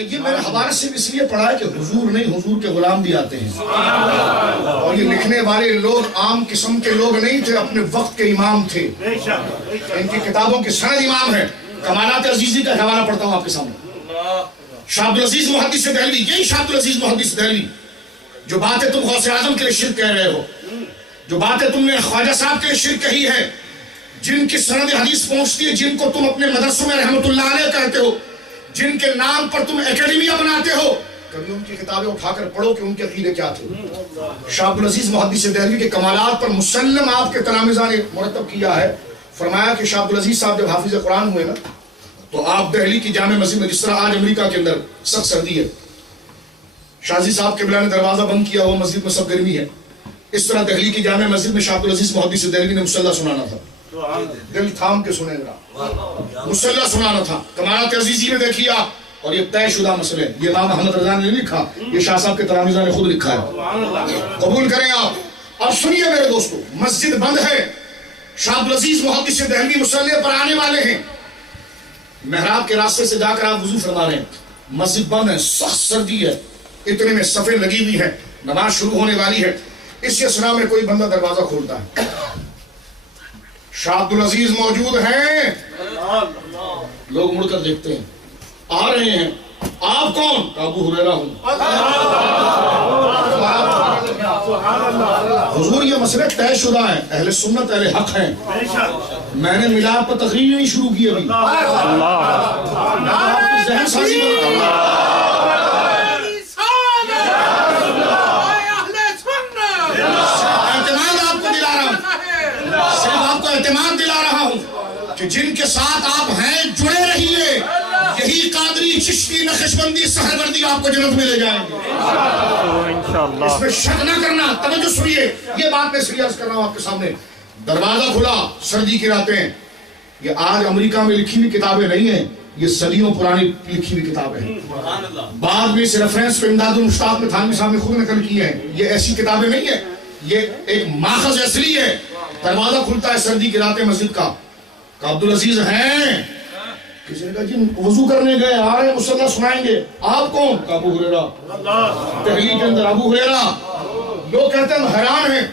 یہ میں نے حوالے سے اس لیے پڑھا ہے کہ حضور نہیں، حضور کے غلام بھی آتے ہیں، اور یہ لکھنے والے لوگ عام قسم کے لوگ نہیں تھے، اپنے وقت کے امام تھے، ان کی کتابوں کے سند امام ہیں۔ کمالات عزیزی کا حوالہ پڑھتا ہوں آپ کے سامنے، شاہ عبدالعزیز محدث دہلوی، یہی شاہ عبدالعزیز محدث دہلوی جو باتیں تم غوث اعظم کے لیے شرک کہہ رہے ہو، جو باتیں تم نے خواجہ صاحب کے لیے شرک کہی ہے، جن کی سند حدیث پہنچتی ہے، جن کو تم اپنے مدرسوں میں رحمت اللہ علیہ کہتے ہو، جن کے نام پر تم اکیڈمیاں بناتے ہو، کبھی ان کی کتابیں اٹھا کر پڑھو کہ ان کے عقیدے کیا تھے۔ شاہ عبدالعزیز محدث دہلوی کے کمالات پر مسلم آپ کے تلامذہ نے مرتب کیا ہے، فرمایا کہ شاہ عبدالعزیز صاحب جب حافظ قرآن ہوئے نا تو آپ دہلی کی جامع مسجد میں، جس طرح آج امریکہ کے اندر سخت سردی ہے، شاہزی صاحب قبلہ نے دروازہ بند کیا ہوا، مسجد میں سب گرمی ہے، اس طرح دہلی کی جامع مسجد میں شاہ عبدالعزیز محدث دہلوی نے مصلی سنانا تھا، دل تھام کے سنے گا، مصلی سنانا تھا۔ کمالات عزیزی میں دیکھیے آپ، اور یہ طے شدہ مسئلے، یہ امام احمد رضا نے نہیں لکھا، یہ شاہ صاحب کے تلامذہ نے خود لکھا ہے، قبول کریں آپ۔ اب سنیے میرے دوستو، مسجد بند ہے، شاہ عبدالعزیز محدث دہلوی مصلی پر آنے والے ہیں، محراب کے راستے سے جا کر آپ وضو فرما رہے ہیں، مسجد بند ہے، سخت سردی ہے، اتنے میں صفیں لگی ہوئی ہیں، نماز شروع ہونے والی ہے، اس اسنا میں کوئی بندہ دروازہ کھولتا ہے، شاہ عبدالعزیز موجود ہیں، لوگ مڑ کر دیکھتے ہیں، آ رہے ہیں، آپ کون؟ ابو ہریرہ ہوں۔ حضور یہ مسئلے طے شدہ ہیں، اہل سنت اہل حق ہیں، میں نے میلاد پر تقریر نہیں شروع کی ابھی، ذہن سازی اعتماد دلا رہا ہوں کہ جن کے ساتھ آپ ہیں جڑے رہیے، یہی قادری، چشتی، نقشبندی، سہروردی آپ کو جنت میں لے جائیں گے، اس میں شک نہ کرنا۔ توجہ سنیے، یہ بات میں سریعت کر رہا ہوں آپ کے سامنے، دروازہ کھلا، سردی کی راتیں، یہ آج امریکہ میں لکھی ہوئی کتابیں نہیں ہیں، یہ صدیوں پرانی لکھی ہوئی کتابیں ہیں، بعد میں اس ریفرنس پہ امداد المشتاق میں تھانوی صاحب نے خود نقل کی ہیں، یہ ایسی کتابیں نہیں ہیں، یہ ایک ماخذ اصلی ہے۔ دروازہ کھلتا ہے سردی کی راتیں مسجد کا، کہ عبدالعزیز ہیں، کسی نے کہا جی وضو کرنے گئے، آ رہے ہیں مصلی سنائیں گے، آپ کون؟ ابو ہریرہ، دہلی کے اندر ابو ہریرہ، لوگ کہتے ہیں ہم حیران ہیں،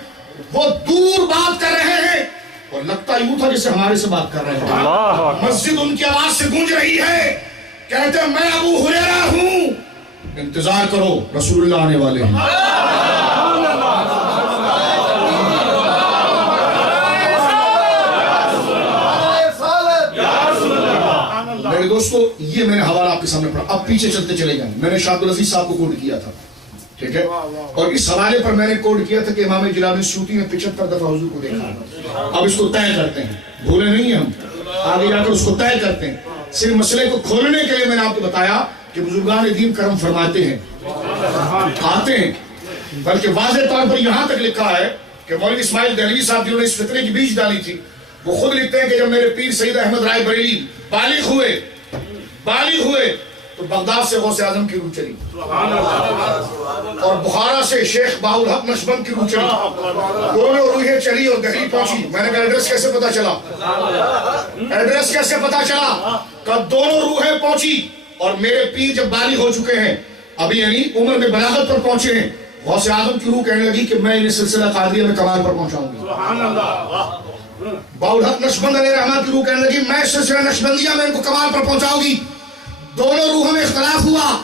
وہ دور بات کر رہے ہیں اور لگتا یوں تھا جیسے ہمارے سے بات کر رہے ہیں، مسجد ان کی آواز سے گونج رہی ہے، کہتے ہیں میں ابو ہریرہ ہوں، انتظار کرو رسول اللہ آنے والے ہیں۔ میرے دوستو، یہ میں نے حوالہ آپ کے سامنے پڑھا، اب پیچھے چلتے چلے جائیں، میں نے شاہ عبدالعزیز صاحب کو کوٹ کیا تھا، ٹھیک ہے، اور اس حوالے پر میں نے کوٹ کیا تھا کہ امام جلال سیوطی نے 75 دفعہ حضور کو دیکھا، اب اس کو طے کرتے ہیں، بھولے نہیں ہیں ہم، آگے جا کر اس کو طے کرتے ہیں۔ صرف مسئلے کو کھولنے کے لیے میں نے آپ کو بتایا کہ بزرگان دین کرم فرماتے ہیں، آتے ہیں، بلکہ واضح طور پر یہاں تک لکھا ہے کہ مولوی اسماعیل دہلوی صاحب جنہوں نے اس فتنے کی بیج ڈالی تھی، وہ خود لکھتے ہیں کہ جب میرے پیر سید احمد رائے بریلی بالغ ہوئے تو بغداد سے غوث اعظم کی روح چلی، اور بخارا سے شیخ بہاءالحق نقشبند کی روح چلی، دونوں روحیں چلی اور دہلی پہنچی۔ میں نے کہا ایڈریس کیسے پتا چلا؟ ایڈریس کیسے پتا چلا؟ کہ دونوں روحیں پہنچی، اور میرے پیر جب بالغ ہو چکے ہیں، ابھی یعنی عمر میں بلاغت پر پہنچے ہیں، غوث اعظم کی روح کہنے لگی کہ میں انہیں سلسلہ قادریہ میں کمال پر پہنچاؤں گی۔ بہاءالحق نقشبند علیہ رحمہ کی روح کہنے لگی میں سلسلہ نقشبندیہ میں ان کو کمال پر پہنچاؤں گی۔ دونوں روحوں میں اختلاف ہوا،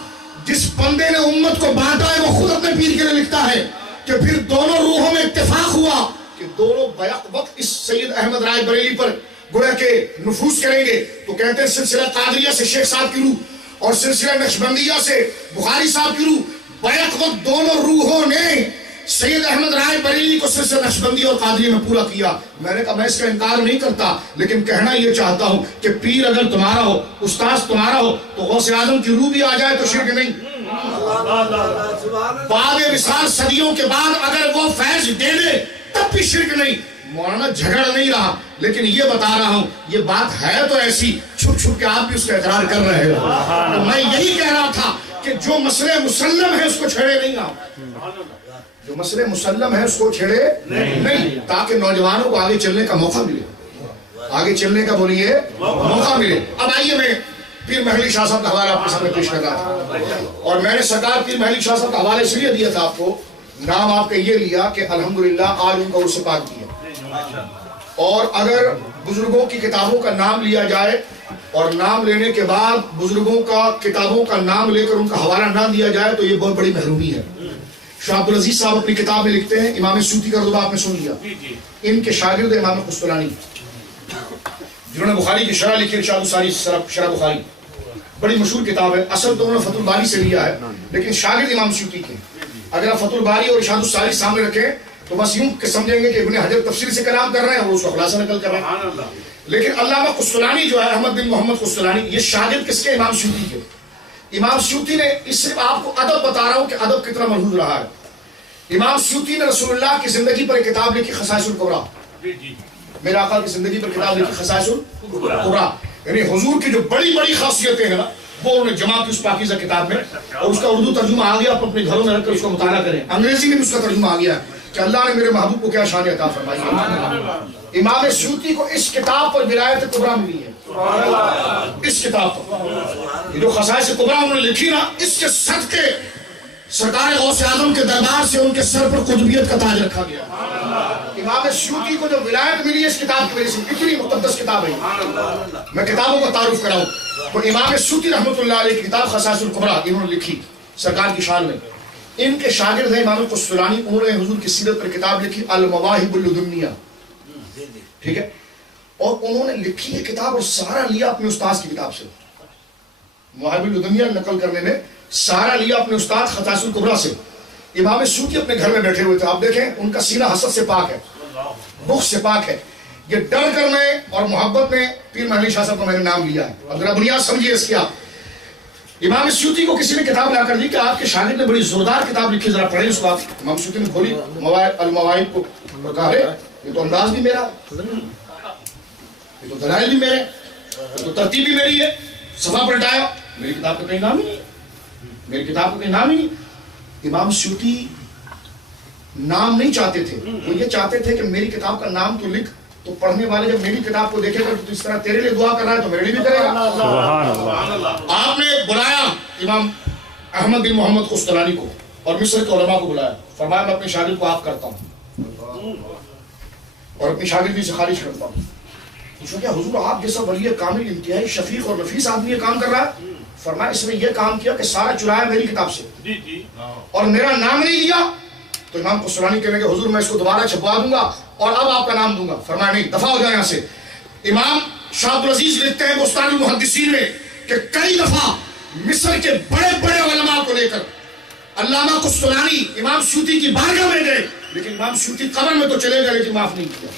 جس بندے نے امت کو بانٹا ہے وہ خود اپنے پیر کے لیے لکھتا ہے کہ پھر دونوں روحوں میں اتفاق ہوا کہ دونوں بیک وقت اس سید احمد رائے بریلی پر گویا کہ نفوذ کریں گے، تو کہتے ہیں سلسلہ قادریہ سے شیخ صاحب کی روح اور سلسلہ نقشبندیہ سے بخاری صاحب کی روح، بیک وقت دونوں روحوں نے سید احمد رائے بریلی کو سلسلہ نقشبندی اور قادری میں پورا کیا۔ میں نے کہا میں اس کا انکار نہیں کرتا، لیکن کہنا یہ چاہتا ہوں کہ پیر اگر تمہارا ہو، استاذ تمہارا ہو، تو غوث اعظم کی روح بھی آ جائے تو شرک نہیں۔ بعد وصال صدیوں کے بعد اگر وہ فیض دے دے تب بھی شرک نہیں۔ مولانا جھگڑ نہیں رہا، لیکن یہ بتا رہا ہوں یہ بات ہے تو ایسی، چھپ چھپ کے آپ بھی اس کا اقرار کر رہے ہو۔ میں یہی کہہ رہا تھا کہ جو مسئلے مسلم ہے اس کو چھیڑے نہیں آپ، جو مسئلے مسلم ہے اس کو چھیڑے نہیں، تاکہ نوجوانوں کو آگے چلنے کا موقع ملے، آگے چلنے کا بولیے موقع ملے۔ اب آئیے میں پیر محلی شاہ صاحب کا حوالہ آپ کے سامنے پیش کر رہا تھا، اور میں نے سرکار پیر محلی شاہ صاحب کا حوالہ اس لیے دیا تھا آپ کو، نام آپ کا یہ لیا کہ الحمدللہ آج ان کا عرس پاک دیا، اور اگر بزرگوں کی کتابوں کا نام لیا جائے اور نام لینے کے بعد بزرگوں کا کتابوں کا نام لے کر ان کا حوالہ نہ دیا جائے تو یہ بہت بڑی محرومی ہے۔ شاہ عبدالعزیز صاحب اپنی کتاب میں لکھتے ہیں، امام سیوطی کا رتبہ آپ نے سن لیا، ان کے شاگرد امام قسطلانی جنہوں نے بخاری کی شرح لکھی، ارشاد الساری شرح بخاری، بڑی مشہور کتاب ہے، اصل تو انہوں نے فتح الباری سے لیا ہے لیکن شاگرد امام سیوطی کے۔ اگر آپ فتح الباری اور ارشاد الساری سامنے رکھیں تو بس یوں کہ سمجھیں گے کہ ابن حجر تفسیر سے کلام کر رہے ہیں اور اس کا خلاصہ نقل کر رہے ہیں، لیکن علامہ قسطلانی جو ہے احمد بن محمد قسطلانی، یہ شاگرد کس کے؟ امام سیوطی کے۔ امام سیوطی نے، اس سے آپ کو ادب بتا رہا ہوں کہ ادب کتنا ملحوظ رہا ہے۔ امام سیوطی نے رسول اللہ کی زندگی پر ایک کتاب لکھی، خصائص الکبریٰ، میرے آقا کی زندگی پر کتاب لکھی خصائص الکبریٰ، یعنی حضور کی جو بڑی بڑی خاصیتیں ہیں نا وہ انہوں نے جمع کی اس پاکیزہ کتاب میں، اور اس کا اردو ترجمہ آ گیا، آپ اپنے گھروں میں رکھ کر اس کا مطالعہ کریں، انگریزی میں بھی اس کا ترجمہ آ گیا کہ اللہ نے میرے محبوب کو کیا شان عطا فرمائی ہے۔ امام سیوطی کو اس کتاب پر ولایت کبریٰ ملی ہے، اس کتاب پر، یہ جو خصائص کبریٰ انہوں نے لکھی نا، اس کے صدقے سرکار غوث اعظم کے دربار سے ان کے سر پر قطبیت کا تاج رکھا گیا۔ امام سیوطی کو جو ولایت ملی ہے اس کتاب کی وجہ سے، اتنی مقدس کتاب ہے۔ میں کتابوں کا تعارف کراؤں تو امام سیوطی رحمۃ اللہ علیہ کی کتاب خصائص الکبریٰ انہوں نے لکھی سرکار کی شان میں۔ ان کے شاگرد ہیں امام قسطلانی، انہوں نے حضور کی سیرت پر کتاب لکھی المواہب اللدنیہ، ٹھیک ہے، اور انہوں نے لکھی یہ کتاب اور سارا لیا اپنے استاذ کی کتاب سے، مواہب اللدنیہ نقل کرنے میں سارا لیا اپنے استاد خصائص الکبریٰ سے۔ امام سیوطی اپنے گھر میں بیٹھے ہوئے تھے، آپ دیکھیں ان کا سینہ حسد سے پاک ہے، بخل سے پاک ہے، یہ ڈر کر میں اور محبت میں پیر محلی شاہ صاحب کو میں نے نام لیا ہے۔ اب ذرا بنیاد سمجھیے اس کی آپ، امام سیوطی کو کسی نے کتاب لا کر دی کہ آپ کے شاگرد نے بڑی زوردار کتاب لکھی، ذرا پڑھیں اس کو آپ۔ امام سیوطی نے کھولی المواہب کو، کہا ارے یہ تو انداز بھی میرا، یہ تو دلائل بھی میرے، یہ تو ترتیب بھی میری ہے، صفحہ پلٹایا، میری کتاب کا کہیں نام ہی نہیں، میری کتاب کا کہیں نام ہی نہیں۔ امام سیوطی نام نہیں چاہتے تھے، وہ یہ چاہتے تھے کہ میری کتاب کا نام تو لکھ، تو پڑھنے والے جب میری کتاب کو دیکھے گا تو اس طرح تیرے لیے دعا کر رہا ہے تو میرے لیے بھی کرے گا۔ آپ نے بلایا امام احمد بن محمد قسطلانی کو اور مصر کے علماء کو بلایا، فرمایا میں اپنے شاگرد کو آپ کرتا ہوں اور اپنی شاگردی سے خارج کرتا ہوں۔ پوچھو کیا حضور آپ جیسا ولی کامل انتہائی شفیق اور نفیس آدمی یہ کام کر رہا ہے؟ فرمایا اس نے یہ کام کیا کہ سارا چرایا میری کتاب سے اور میرا نام نہیں لیا۔ تو امام قسطلانی کہنے کہ حضور میں اس کو دوبارہ چھپوا دوں گا اور اب آپ کا نام دوں گا۔ فرمایا نہیں، دفع ہو جائے یہاں سے۔ امام شاہ عبدالعزیز لکھتے ہیں بستان المحدثین میں کہ کئی دفعہ مصر کے بڑے بڑے علماء کو لے کر علامہ قسطلانی امام سیوطی کی بارگاہ میں گئے، لیکن امام سیوطی قبر میں تو چلے گئے لیکن معاف نہیں کیا،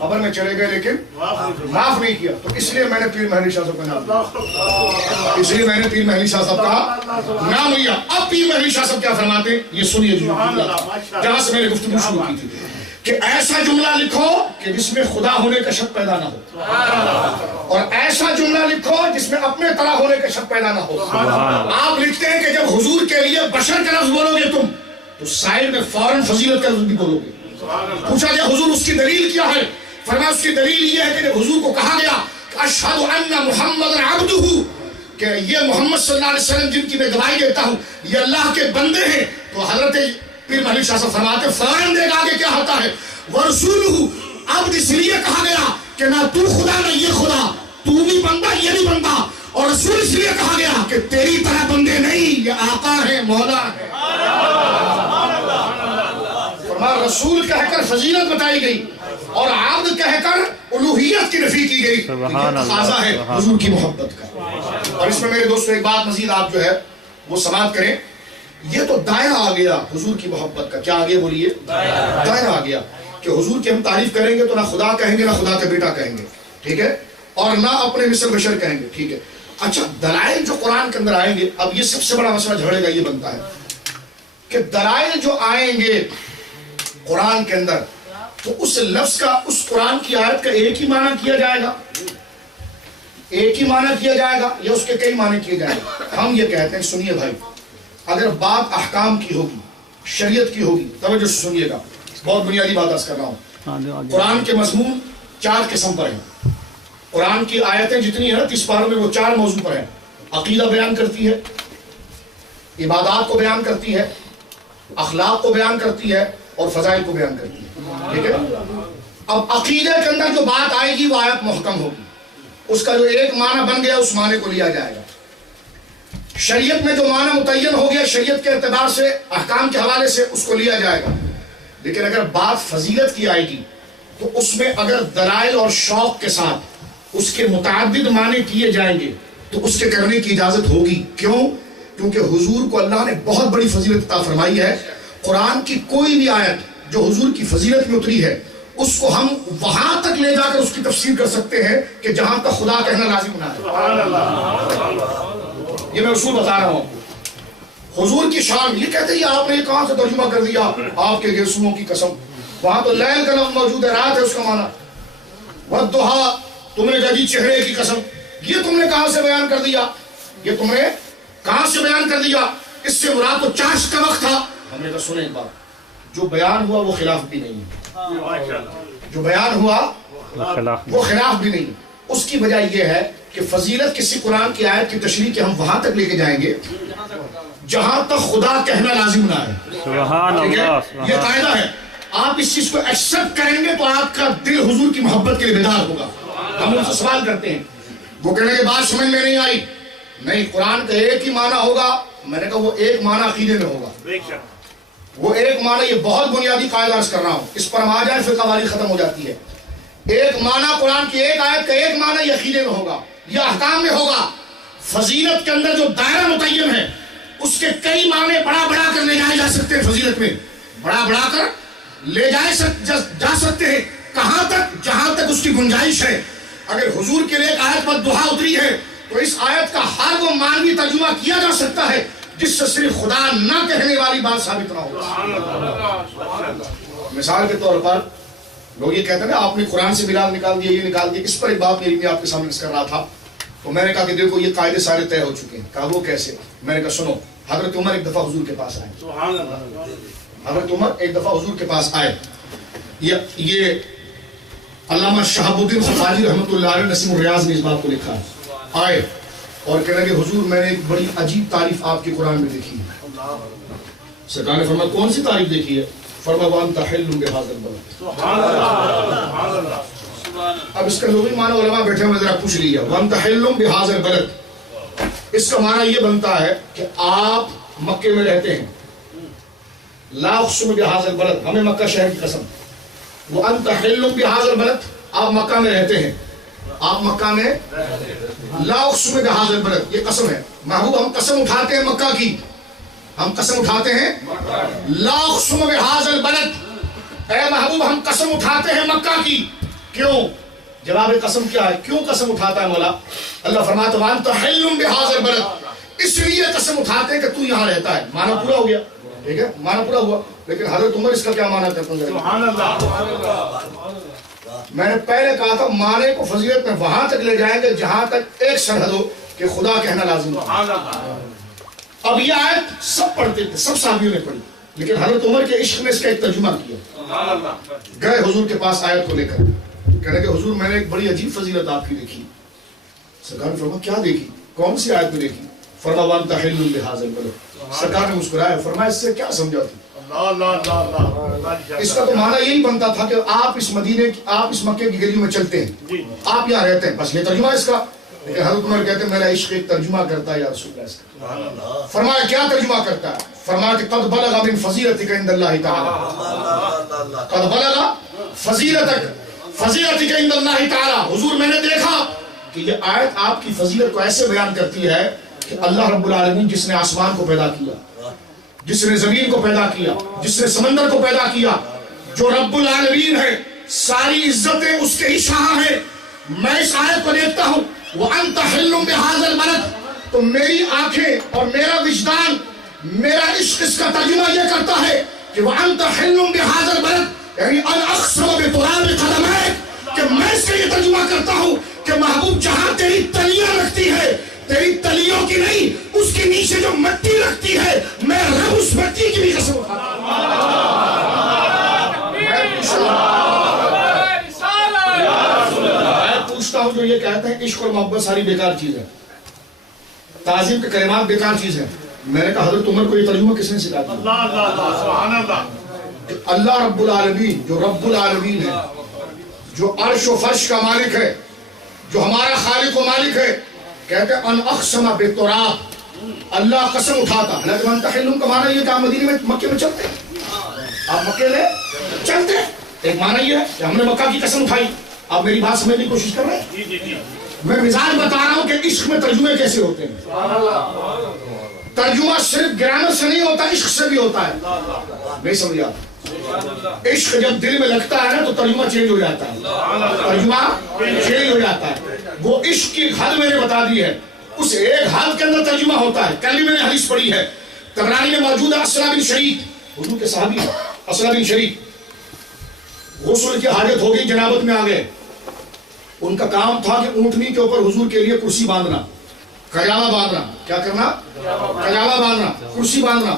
قبر میں چلے گئے لیکن معاف نہیں کیا۔ تو اس لیے میں نے پیر محلی شاہ صاحب کا نام لیا، اس لیے میں نے پیر محلی شاہ صاحب کا نام لیا۔ اب پیر محلی شاہ صاحب کیا فرماتے ہیں یہ سنیے جہاں سے میں نے گفتگو شروع کی تھی کہ ایسا جملہ لکھو کہ جس میں خدا ہونے کا شک پیدا نہ ہو، اور ایسا جملہ لکھو جس میں اپنے طرح ہونے کا شک پیدا نہ ہو۔ آپ لکھتے ہیں کہ جب حضور کے لیے بشر کا لفظ بولو گے تم تو سائر میں فوراً فضیلت کا لفظ بھی بولو گے۔ پوچھا گیا حضور اس کی دلیل کیا ہے؟ فرمایا اس کی دلیل یہ ہے کہ جب حضور کو کہا گیا کہ اشہد ان محمد عبدہ، کہ یہ محمد صلی اللہ علیہ وسلم جن کی میں گواہی دیتا ہوں یہ اللہ کے بندے ہیں، تو حضرت پیر محلی شاہ صاحب فرماتے فوراً دیکھ آگے کیا ہوتا ہے، ورسولہ، عبد اس لیے کہا گیا کہ نہ تو خدا نہ یہ خدا، تو بھی بندہ یہ بھی بندہ، اور رسول اس لیے کہا گیا کہ تیری طرح بندے نہیں، یہ آقا ہے، مولا ہے۔ فرمایا رسول کہہ کر فضیلت بتائی گئی اور عبد کہہ کر الوہیت کی نفی کی گئی، یہ تقاضا ہے حضور کی محبت کا۔ اور اس میں میرے دوستو ایک بات مزید آپ جو ہے وہ سماعت کریں، یہ تو دائرہ آ گیا حضور کی محبت کا، کیا آگے بولیے؟ دائرہ آ گیا کہ حضور کی ہم تعریف کریں گے تو نہ خدا کہیں گے نہ خدا کا بیٹا کہیں گے، ٹھیک ہے، اور نہ اپنے مثل بشر کہیں گے، ٹھیک ہے۔ اچھا دلائل جو قرآن کے اندر آئیں گے، اب یہ سب سے بڑا مسئلہ جھڑے گا، یہ بنتا ہے کہ دلائل جو آئیں گے قرآن کے اندر تو اس لفظ کا، اس قرآن کی آیت کا ایک ہی معنی کیا جائے گا، ایک ہی معنی کیا جائے گا یا اس کے کئی معنی کیے جائیں گے؟ ہم یہ کہتے ہیں، سنیے بھائی، اگر بات احکام کی ہوگی، شریعت کی ہوگی، توجہ سے سنیے گا، بہت بنیادی بات عرض کر رہا ہوں۔ قرآن کے مضمون 4 قسم پر ہیں، قرآن کی آیتیں جتنی ہیں 30 پاروں میں وہ 4 موضوع پر ہیں. عقیدہ بیان کرتی ہے، عبادات کو بیان کرتی ہے، اخلاق کو بیان کرتی ہے، اور فضائل کو بیان کرتی ہے. ٹھیک ہے. اب عقیدے کے اندر جو بات آئے گی وہ آیت محکم ہوگی، اس کا جو ایک معنی بن گیا اس معنی کو لیا جائے گا. شریعت میں جو معنی متعین ہو گیا شریعت کے اعتبار سے احکام کے حوالے سے اس کو لیا جائے گا. لیکن اگر بات فضیلت کی آئے گی تو اس میں اگر دلائل اور شوق کے ساتھ اس کے متعدد معنی کیے جائیں گے تو اس کے کرنے کی اجازت ہوگی. کیوں؟ کیونکہ حضور کو اللہ نے بہت بڑی فضیلت عطا فرمائی ہے. قرآن کی کوئی بھی آیت جو حضور کی فضیلت میں اتری ہے اس کو ہم وہاں تک لے جا کر اس کی تفسیر کر سکتے ہیں کہ جہاں تک خدا کہنا لازم نہ ہے. یہ میں اصول بتا رہا ہوں. حضور کی شان یہ کہتے ہیں آپ نے یہ کہاں سے ترجمہ کر دیا آپ کے گیسوؤں کی قسم. وہاں تو لیل کا لفظ موجود ہے، رات ہے اس کا معنی. والضحیٰ تم نے کہا جی چہرے کی قسم، یہ تم نے کہاں سے بیان کر دیا؟ یہ تم نے کہاں سے بیان کر دیا؟ اس سے مراد تو چاشت کا وقت تھا. ہم نے کہا سنیں ایک بات، جو بیان ہوا وہ خلاف بھی نہیں ہے، جو بیان ہوا وہ خلاف بھی نہیں. اس کی وجہ یہ ہے کہ فضیلت کسی قرآن کی آیت کی تشریح کے ہم وہاں تک لے کے جائیں گے جہاں تک خدا کہنا لازم نہ ہے. سبحان اللہ. یہ قاعدہ ہے. آپ اس چیز کو ایکسپٹ کریں گے تو آپ کا دل حضور کی محبت کے لیے بیدار ہوگا. ہم ان سے سوال کرتے ہیں، وہ کہنے کے بعد سمجھ میں نہیں آئی. نہیں، قرآن کا ایک ہی معنی ہوگا. میں نے کہا وہ ایک معنی عقیدے میں ہوگا، وہ ایک معنی. یہ بہت بنیادی قاعدہ عرض کر رہا ہوں، اس پر ہم آ جائیں فرقہ واریت ختم ہو جاتی ہے. ایک معنی قرآن کی ایک آیت کا ایک معنی یہ عقیدے میں ہوگا، یہ احکام میں ہوگا. فضیلت کے اندر جو دائرہ متعین ہے اس کے کئی معنی بڑا بڑا کر لے جائے جا سکتے ہیں. فضیلت میں بڑا بڑا کر لے جا سکتے ہیں. کہاں تک؟ جہاں تک اس کی گنجائش ہے. اگر حضور کے لیے ایک آیت پر دعا اتری ہے تو اس آیت کا ہر وہ معنوی ترجمہ کیا جا سکتا ہے جس سے صرف خدا نہ کہنے والی بات ثابت نہ ہو. مثال کے طور پر لوگ یہ کہتے ہیں نا آپ نے قرآن سے بلال نکال دیا، یہ نکال دیا. اس پر ایک بات میں آپ کے سامنے کر رہا تھا تو میں نے کہا کہ دیکھو یہ قاعدے سارے طے ہو چکے ہیں. کہا وہ کیسے؟ میں نے کہا سنو، حضرت عمر ایک دفعہ حضور کے پاس آئے. حضرت عمر ایک دفعہ حضور کے پاس آئے. یہ علامہ شہاب الدین خفاجی رحمۃ اللہ علیہ نسیم الریاض نے اس بات کو لکھا ہے. آئے اور کہنے لگے حضور میں نے ایک بڑی عجیب تعریف آپ کے قرآن میں دیکھی ہے. سرکار نے فرمایا کون سی تعریف دیکھی ہے؟ فرمایا وانت حل بہذا البلد. سبحان اللہ. اب اس کا جو بھی معنی علماء بیٹھے ہوئے ذرا پوچھ لیجیے. وانت حل بہذا البلد، اس کا معنی یہ بنتا ہے کہ آپ مکے میں رہتے ہیں. لا اقسم بہذا البلد، ہمیں مکہ شہر کی قسم. وانت حل بہذا البلد، آپ مکہ میں رہتے ہیں. آپ مکہ میں لا اقسم بہذا البلد، یہ قسم ہے. محبوب ہم قسم اٹھاتے ہیں مکہ کی، ہم قسم اٹھاتے ہیں لا اقسم بہذا البلد. اے محبوب ہم قسم اٹھاتے ہیں مکہ کی. کیوں؟ جواب قسم کیا ہے؟ کیوں قسم اٹھاتا ہے مولا؟ اللہ فرماتا ہے وانت حل بہذا البلد، اس لیے قسم اٹھاتے ہیں کہ تو یہاں رہتا ہے. معنی پورا ہو گیا. ٹھیک ہے، معنی پورا ہوا. لیکن حضرت عمر اس کا کیا معنی کرتے ہیں؟ سبحان اللہ. میں نے پہلے کہا تھا معنی کو فضیلت میں وہاں تک لے جائیں گے جہاں تک ایک سرحد ہو کہ خدا کہنا لازم ہے. اب یہ آیت سب پڑھتے تھے، سب صحابیوں نے پڑھی، لیکن حضرت عمر کے عشق میں اس کا ایک ترجمہ کیا. گئے حضور کے پاس آیت کو لے کر، کہنے کہ حضور میں نے ایک بڑی عجیب فضیلت آپ کی دیکھی. سرکار نے فرمایا کیا دیکھی؟ کون سی آیت میں دیکھی؟ فرمایا وانت حل بہذا البلد. سرکار نے مسکرایا، فرمایا اس سے کیا سمجھا تھی؟ اس کا تو معنی یہی بنتا تھا کہ آپ اس مکے کی گلیوں میں چلتے ہیں، آپ یہاں رہتے ہیں، بس یہ ترجمہ اس کا. لیکن حضرت عمر کہتے ہیں میرا عشق ایک ترجمہ کرتا ہے یا رسول اللہ اس کا. فرمایا کیا ترجمہ کرتا ہے؟ فرمایا کہ قد بلغ من فضیلتک عند اللہ تعالی. قد بلغ فضیلتک عند اللہ تعالی. حضور میں نے دیکھا کہ یہ آیت آپ کی فضیلت کو ایسے بیان کرتی ہے کہ اللہ رب العالمین جس نے آسمان کو پیدا کیا، جس نے زمین کو پیدا کیا، جس نے سمندر کو پیدا کیا، جو رب العالمین ہے، ساری عزتیں اس کے ہی شاہ ہیں. میں اس آیت کو دیکھتا ہوں وَأَنْتَ حِلٌّ بِهَذَا الْبَلَدِ، تو میری آنکھیں اور میرا وجدان، میرا عشق اس کا ترجمہ یہ کرتا ہے کہ وَأَنْتَ حِلٌّ بِهَذَا الْبَلَدِ، یعنی الْأَخْصَرُ بِتُرَابِ قَدَمَيْكَ، کہ میں اس کے یہ ترجمہ کرتا ہوں کہ محبوب جہاں تیری تلیاں رکھتی ہے، تیری تلیوں کی نہیں، اس کے نیچے جو مٹی رکھتی ہے، میں رب اس مٹی کی بھی قسم اٹھاتا ہوں. میں پوچھتا ہوں جو یہ کہتے ہیں عشق اور محبت ساری بیکار چیز ہے، تعظیم کے کلمات بیکار چیز ہے، میں نے کہا حضرت عمر کو یہ ترجمہ کس نے سکھا دیا؟ سبحان اللہ۔ اللہ رب العالمین جو رب العالمین ہے، جو عرش و فرش کا مالک ہے، جو ہمارا خالق و مالک ہے، کہتے ہیں ان اقسم بالتراب، اللہ قسم اٹھاتا۔ حالانکہ وانت حل کا معنی یہ کہ آپ مدینے میں مکے میں چلتے ہیں، آپ مکے میں چلتے ہیں، ایک معنی یہ ہے کہ ہم نے مکہ کی قسم اٹھائی۔ آپ میری بات سمجھنے کی کوشش کر رہے ہیں؟ میں مزاج بتا رہا ہوں کہ عشق میں ترجمے کیسے ہوتے ہیں۔ ترجمہ صرف گرامر سے نہیں ہوتا، عشق سے بھی ہوتا ہے۔ نہیں سمجھا؟ عشق جب دل میں لگتا ہے نا تو ترجمہ چینج ہو جاتا ہے، ترجمہ چینج ہو جاتا ہے۔ وہ عشق کی حد میں نے بتا دی ہے، اس ایک حد کے اندر ترجمہ ہوتا ہے۔ کل میں نے حدیث پڑھی ہے، طبرانی میں موجود ہے، اسرا بن شریک حضور کے صحابی ہیں، اسرا بن شریک غسل کی حاجت ہو گئی، جنابت میں آ گئے۔ ان کا کام تھا کہ اونٹنی کے اوپر حضور کے لیے کرسی باندھنا، قجاوہ باندھنا۔ کیا کرنا؟ قجاوہ باندھنا، کرسی باندھنا۔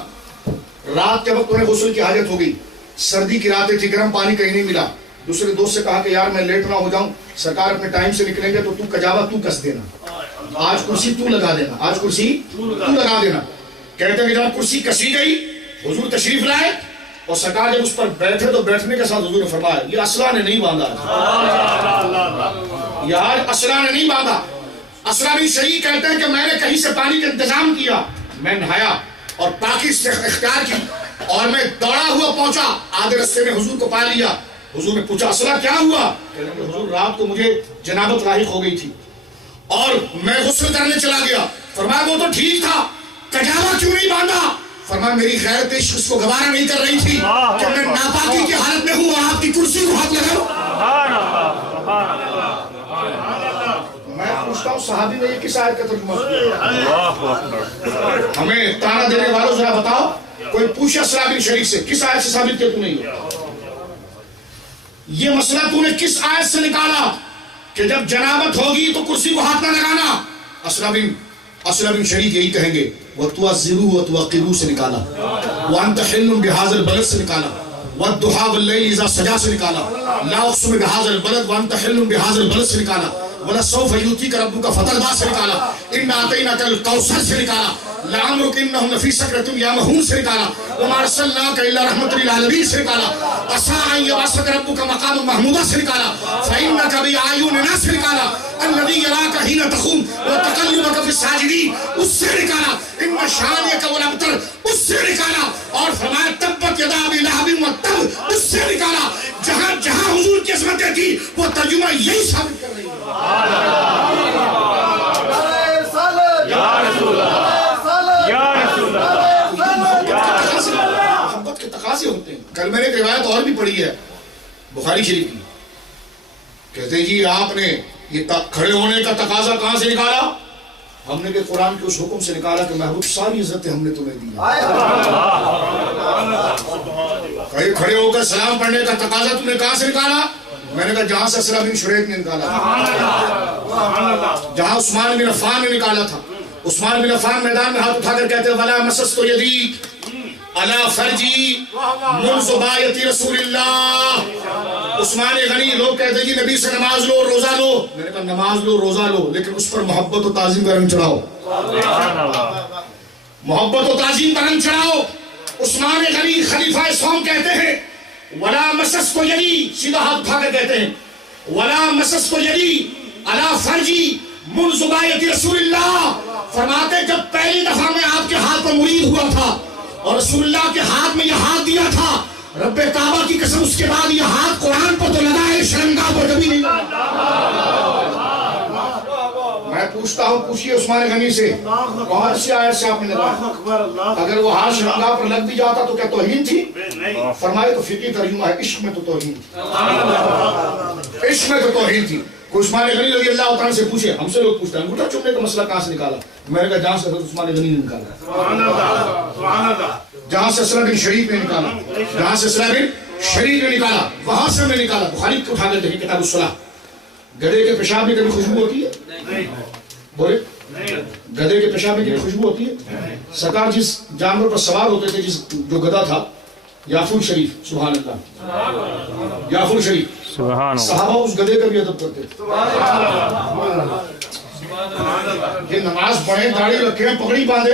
رات کے وقت انہیں غسل کی حاجت ہو گئی، سردی کی راتیں تھی، گرم پانی کہیں نہیں ملا۔ دوسرے دوست سے کہا کہ یار میں لیٹ نہ ہو جاؤں، سرکار اپنے ٹائم سے نکلیں گے تو تو قجاوہ تو کس دینا، آج کرسی تو لگا دینا، آج کرسی تو لگا دینا۔ کہتے ہیں کہ جب کرسی کسی گئی، حضور تشریف لائے اور سرکار جب اس پر بیٹھے تو بیٹھنے کے ساتھ حضور نے فرمایا یہ اسرا نے نہیں باندھا، یار اسرا نے نہیں باندھا۔ اسرا بن شریک کہتے ہیں کہ میں نے کہیں سے پانی کا انتظام کیا، میں نہایا اور پاکی سے اختیار کی اور میں دوڑا ہوا پہنچا، آدھے رستے میں حضور کو پا لیا۔ حضور نے پوچھا اسرا کیا ہوا؟ کہتے ہیں حضور رات کو مجھے جنابت لاحق ہو گئی تھی اور میں غسل کرنے چلا گیا۔ فرمایا وہ تو ٹھیک تھا، قجاوہ کیوں نہیں باندھا؟ فرمایا میری غیرت عشق اس کو گوارا نہیں کر رہی تھی کہ میں ناپاکی کی حالت میں ہوں آپ کی کرسی کو ہاتھ لگاؤں۔ میں پوچھتا ہوں صحابی نے یہ کس آیت کا ترجمہ کیا؟ ہمیں تانا دینے والوں ذرا بتاؤ، کوئی پوچھا اسرا بن شریک سے کس آیت سے ثابت کیا تو نہیں ہے؟ یہ مسئلہ تو نے کس آیت سے نکالا کہ جب جنابت ہوگی تو کرسی کو ہاتھ نہ لگانا؟ اسرا بن شریک یہی کہیں گے وَتُوَزِّرُوا وَتُوَقِّرُوا سے نکالا، وَأَنْتَ حِلٌّ بِهَذَا الْبَلَدِ سے نکالا، وَالضُّحَىٰ وَاللَّيْلِ إِذَا سَجَىٰ سے نکالا، لَا أُقْسِمُ بِهَذَا الْبَلَدِ وَأَنْتَ حِلٌّ بِهَذَا الْبَلَدِ سے نکالا، وَلَسَوْفَ يُؤْتِيكَ رَبُّكَ فَتَرْضَىٰ سے نکالا، إِنَّا أَعْطَيْنَاكَ الْكَوْثَرَ سے نکالا، لَعَمْرُكَ إِنَّهُمْ لَفِي سَكْرَتِهِمْ يَعْمَهُونَ سے نکالا، وَمَا أَرْسَلْنَاكَ إِلَّا رَحْمَةً لِّلْعَالَمِينَ سے نکالا، عَسَىٰ أَن يَبْعَثَكَ رَبُّكَ مَقَامًا مَحْمُودًا سے نکالا، فَإِنَّكَ بِأَعْيُنِنَا سے نکالا، الَّذِي يَرَاكَ حِينَ تَقُومُ وَتَقَلُّبَكَ فِي السَّاجِدِينَ اس سے نکالا، إِنَّ شَانِئَكَ هُوَ الْأَبْتَرُ اس سے نکالا، اور فرمایا تبت یدا ابی لہب وتب اس سے نکالا۔ جہاں جہاں حضور کی عظمتیں تھی وہ ترجمہ یہی ثابت کر رہی ہے۔ محبت کے تقاضے ہوتے ہیں۔ کل میں نے ایک روایت اور بھی پڑھی ہے بخاری شریف کی، کہتے ہیں جی آپ نے یہ کھڑے ہونے کا تقاضا کہاں سے نکالا؟ ہم نے کہ قرآن کے اس حکم سے نکالا کہ محبوب ساری عزتیں ہم نے تمہیں دی۔ کھڑے ہو کر سلام پڑھنے کا تقاضا تم نے کہاں سے نکالا؟ میں نے کہا جہاں سے اسرا بن شریک نے نکالا تھا، جہاں عثمان بن عفان نے نکالا تھا۔ عثمان بن عفان میدان میں ہاتھ اٹھا کر کہتے ہیں وَلَا مَسَسْتُ يَدِي عَلَى فَرْجِي مُنْذُ بَائِعَةِ رَسُولِ اللَّهِ۔ عثمان غنی لوگ کہتے ہیں جی نبی سے نماز لو روزہ لو، میں نے کہا نماز لو روزہ لو لیکن اس پر محبت و تعظیم کا رنگ چڑھاؤ، محبت و تعظیم کا رنگ چڑھاؤ۔ عثمان غنی خلیفہ اسلام کہتے ہیں وَلَا مَسَسْتُ يَدِي سیدھا ہاتھ اٹھا کر کہتے ہیں وَلَا مَسَسْتُ يَدِي عَلَى فَرْجِي مُنْذُ بَائِعَةِ رَسُولِ اللَّهِ۔ فرماتے جب پہلی دفعہ میں آپ کے ہاتھ پر مرید ہوا تھا اور رسول اللہ کے ہاتھ میں یہ ہاتھ دیا تھا، رب کعبہ کی قسم اس کے بعد یہ ہاتھ قرآن پر تو لگا ہے شرمگاہ پر کبھی نہیں لگا۔ میں پوچھتا ہوں پوچھئے عثمان غنی سے کون سی آیت سے آپ نے لگایا؟ اگر وہ ہاتھ شرمگاہ پر لگ بھی جاتا تو کیا توہین تھی؟ فرمائے تو فقہی ترجمہ ہے عشق میں تو توہین تھی، عشق میں تو توہین تھی۔ کوئی عثمان غنی رضی اللہ عنہ سے پوچھے، ہم سے لوگ پوچھتے ہیں انگوٹھا چومنے کا مسئلہ کہاں سے نکالا؟ میں نے کہا جہاں سے حضرت عثمان غنی نے نکالا، جہاں سے اسرا بن شریک نے نکالا، جہاں سے اسرا بن شریک نے نکالا وہاں سے میں نکالا۔ بخاری کو اٹھا کر دیکھیں کتاب الصلاح۔ گدھے کے پیشاب میں کبھی خوشبو ہوتی ہے؟ بولے گدھے کے پیشاب میں کبھی خوشبو ہوتی ہے؟ سرکار جس جانور پر سوار ہوتے تھے جو گدھا تھا یافور شریف، سبحان اللہ، یافور شریف سبحان اللہ. صحابہ اس گدھے کا بھی ادب کرتے تھے. یہ نماز پڑھیں، داڑھی رکھیں، پگڑی باندھیں.